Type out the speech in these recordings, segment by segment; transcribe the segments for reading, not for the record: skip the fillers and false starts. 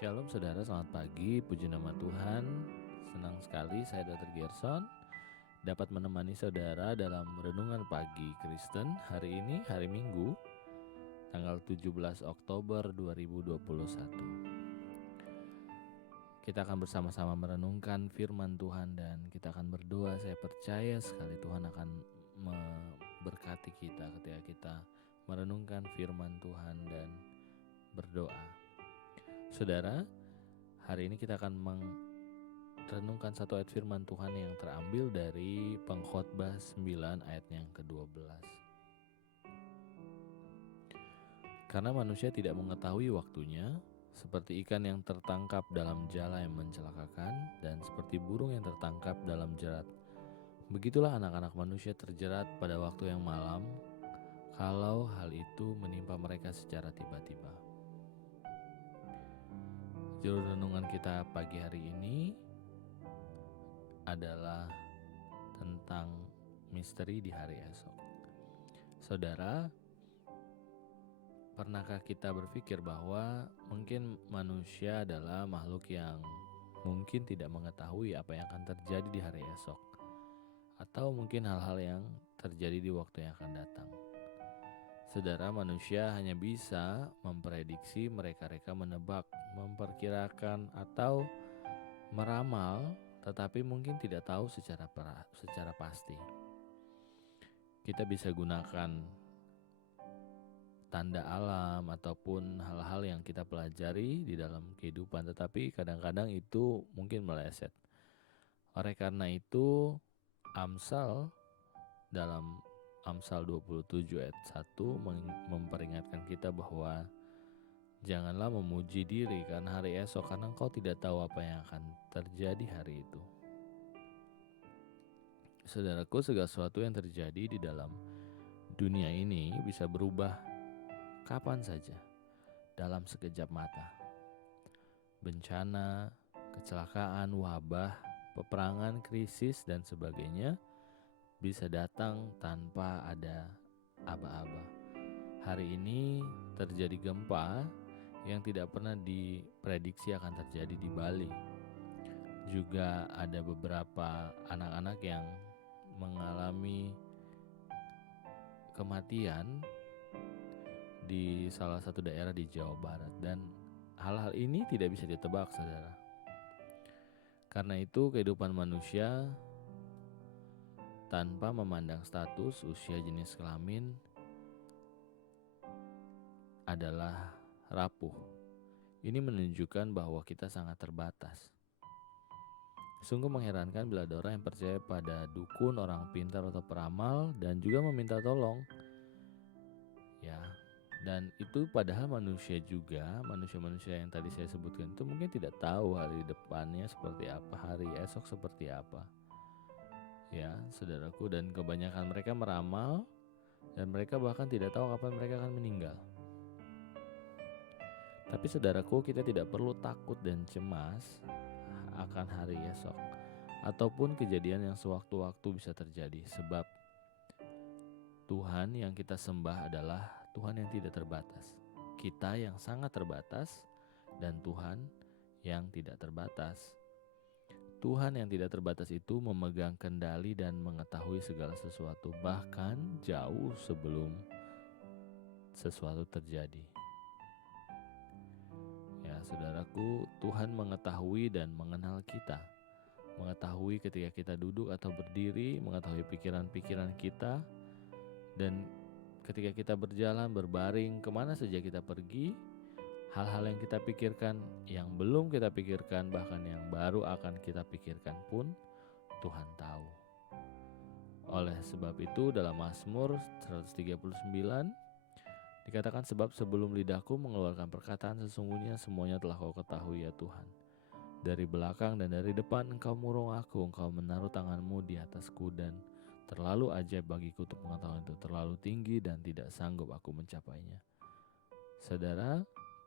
Shalom saudara, selamat pagi, puji nama Tuhan. Senang sekali saya Dr. Gerson dapat menemani saudara dalam renungan pagi Kristen. Hari ini hari Minggu, tanggal 17 Oktober 2021. Kita akan bersama-sama merenungkan firman Tuhan dan kita akan berdoa. Saya percaya sekali Tuhan akan memberkati kita ketika kita merenungkan firman Tuhan dan berdoa. Saudara, hari ini kita akan merenungkan satu ayat firman Tuhan yang terambil dari Pengkhotbah 9 ayat yang ke-12. Karena manusia tidak mengetahui waktunya, seperti ikan yang tertangkap dalam jala yang mencelakakan, dan seperti burung yang tertangkap dalam jerat. Begitulah anak-anak manusia terjerat pada waktu yang malam, kalau hal itu menimpa mereka secara tiba-tiba. Judul renungan kita pagi hari ini adalah tentang misteri di hari esok. Saudara, pernahkah kita berpikir bahwa mungkin manusia adalah makhluk yang mungkin tidak mengetahui apa yang akan terjadi di hari esok, atau mungkin hal-hal yang terjadi di waktu yang akan datang? Saudara, manusia hanya bisa memprediksi, mereka-reka menebak, memperkirakan atau meramal, tetapi mungkin tidak tahu secara pasti. Kita bisa gunakan tanda alam ataupun hal-hal yang kita pelajari di dalam kehidupan, tetapi kadang-kadang itu mungkin meleset. Oleh karena itu, dalam Amsal 27 ayat 1 memperingatkan kita bahwa janganlah memuji diri karena hari esok, karena engkau tidak tahu apa yang akan terjadi hari itu. Saudaraku, segala sesuatu yang terjadi di dalam dunia ini bisa berubah kapan saja, dalam sekejap mata. Bencana, kecelakaan, wabah, peperangan, krisis, dan sebagainya bisa datang tanpa ada aba-aba. Hari ini terjadi gempa yang tidak pernah diprediksi akan terjadi di Bali. Juga ada beberapa anak-anak yang mengalami kematian di salah satu daerah di Jawa Barat, dan hal-hal ini tidak bisa ditebak, saudara. Karena itu kehidupan manusia tanpa memandang status, usia, jenis kelamin adalah rapuh. Ini menunjukkan bahwa kita sangat terbatas. Sungguh mengherankan bila ada orang yang percaya pada dukun, orang pintar atau peramal, dan juga meminta tolong. Ya, dan itu padahal manusia juga, manusia-manusia yang tadi saya sebutkan itu mungkin tidak tahu hari depannya seperti apa, hari esok seperti apa. Ya, saudaraku, dan kebanyakan mereka meramal dan mereka bahkan tidak tahu kapan mereka akan meninggal. Tapi saudaraku, kita tidak perlu takut dan cemas akan hari esok ataupun kejadian yang sewaktu-waktu bisa terjadi, sebab Tuhan yang kita sembah adalah Tuhan yang tidak terbatas. Kita yang sangat terbatas dan Tuhan yang tidak terbatas. Tuhan yang tidak terbatas itu memegang kendali dan mengetahui segala sesuatu, bahkan jauh sebelum sesuatu terjadi. Ya, saudaraku, Tuhan mengetahui dan mengenal kita. Mengetahui ketika kita duduk atau berdiri, mengetahui pikiran-pikiran kita, dan ketika kita berjalan, berbaring, kemana saja kita pergi, hal-hal yang kita pikirkan, yang belum kita pikirkan, bahkan yang baru akan kita pikirkan pun Tuhan tahu. Oleh sebab itu dalam Mazmur 139 dikatakan, sebab sebelum lidahku mengeluarkan perkataan, sesungguhnya semuanya telah kau ketahui ya Tuhan. Dari belakang dan dari depan engkau murung aku, engkau menaruh tanganmu di atasku, dan terlalu ajaib bagiku untuk mengetahui itu, terlalu tinggi dan tidak sanggup aku mencapainya. Saudara,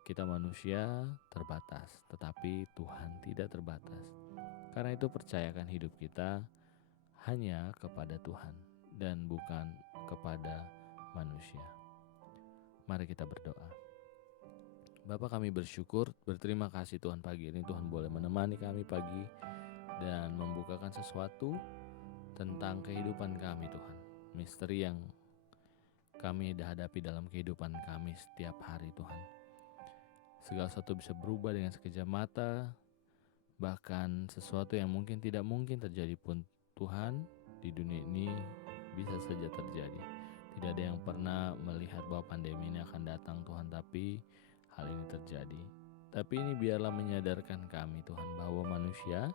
kita manusia terbatas, tetapi Tuhan tidak terbatas. Karena itu percayakan hidup kita hanya kepada Tuhan dan bukan kepada manusia. Mari kita berdoa. Bapa, kami bersyukur, berterima kasih Tuhan pagi ini Tuhan boleh menemani kami pagi dan membukakan sesuatu tentang kehidupan kami Tuhan. Misteri yang kami hadapi dalam kehidupan kami setiap hari Tuhan. Segala sesuatu bisa berubah dengan sekejap mata, bahkan sesuatu yang mungkin tidak mungkin terjadi pun Tuhan di dunia ini bisa saja terjadi. Tidak ada yang pernah melihat bahwa pandemi ini akan datang Tuhan, tapi hal ini terjadi. Tapi ini biarlah menyadarkan kami Tuhan bahwa manusia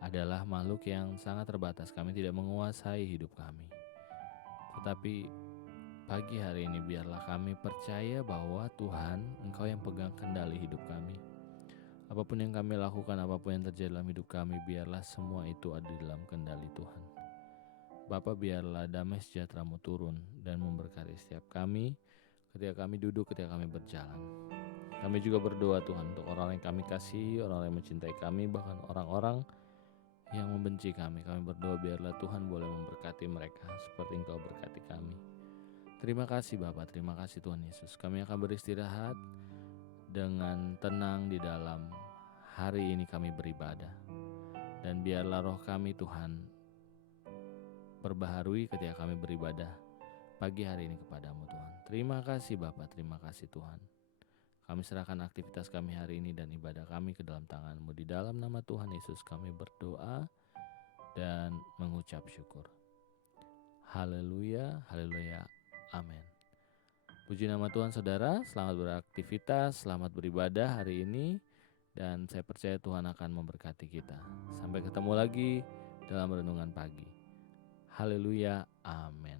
adalah makhluk yang sangat terbatas. Kami tidak menguasai hidup kami. Tetapi pagi hari ini biarlah kami percaya bahwa Tuhan, Engkau yang pegang kendali hidup kami. Apapun yang kami lakukan, apapun yang terjadi dalam hidup kami, biarlah semua itu ada di dalam kendali Tuhan. Bapa, biarlah damai sejahtera-Mu turun dan memberkati setiap kami ketika kami duduk, ketika kami berjalan. Kami juga berdoa Tuhan untuk orang yang kami kasihi, orang yang mencintai kami, bahkan orang-orang yang membenci kami. Kami berdoa biarlah Tuhan boleh memberkati mereka seperti Engkau berkati kami. Terima kasih Bapa, terima kasih Tuhan Yesus. Kami akan beristirahat dengan tenang di dalam hari ini kami beribadah. Dan biarlah roh kami Tuhan perbaharui ketika kami beribadah pagi hari ini kepadamu Tuhan. Terima kasih Bapa, terima kasih Tuhan. Kami serahkan aktivitas kami hari ini dan ibadah kami ke dalam tangan-Mu. Di dalam nama Tuhan Yesus kami berdoa dan mengucap syukur. Haleluya, haleluya, amin. Puji nama Tuhan saudara, selamat beraktivitas, selamat beribadah hari ini. Dan saya percaya Tuhan akan memberkati kita. Sampai ketemu lagi dalam renungan pagi. Haleluya, amin.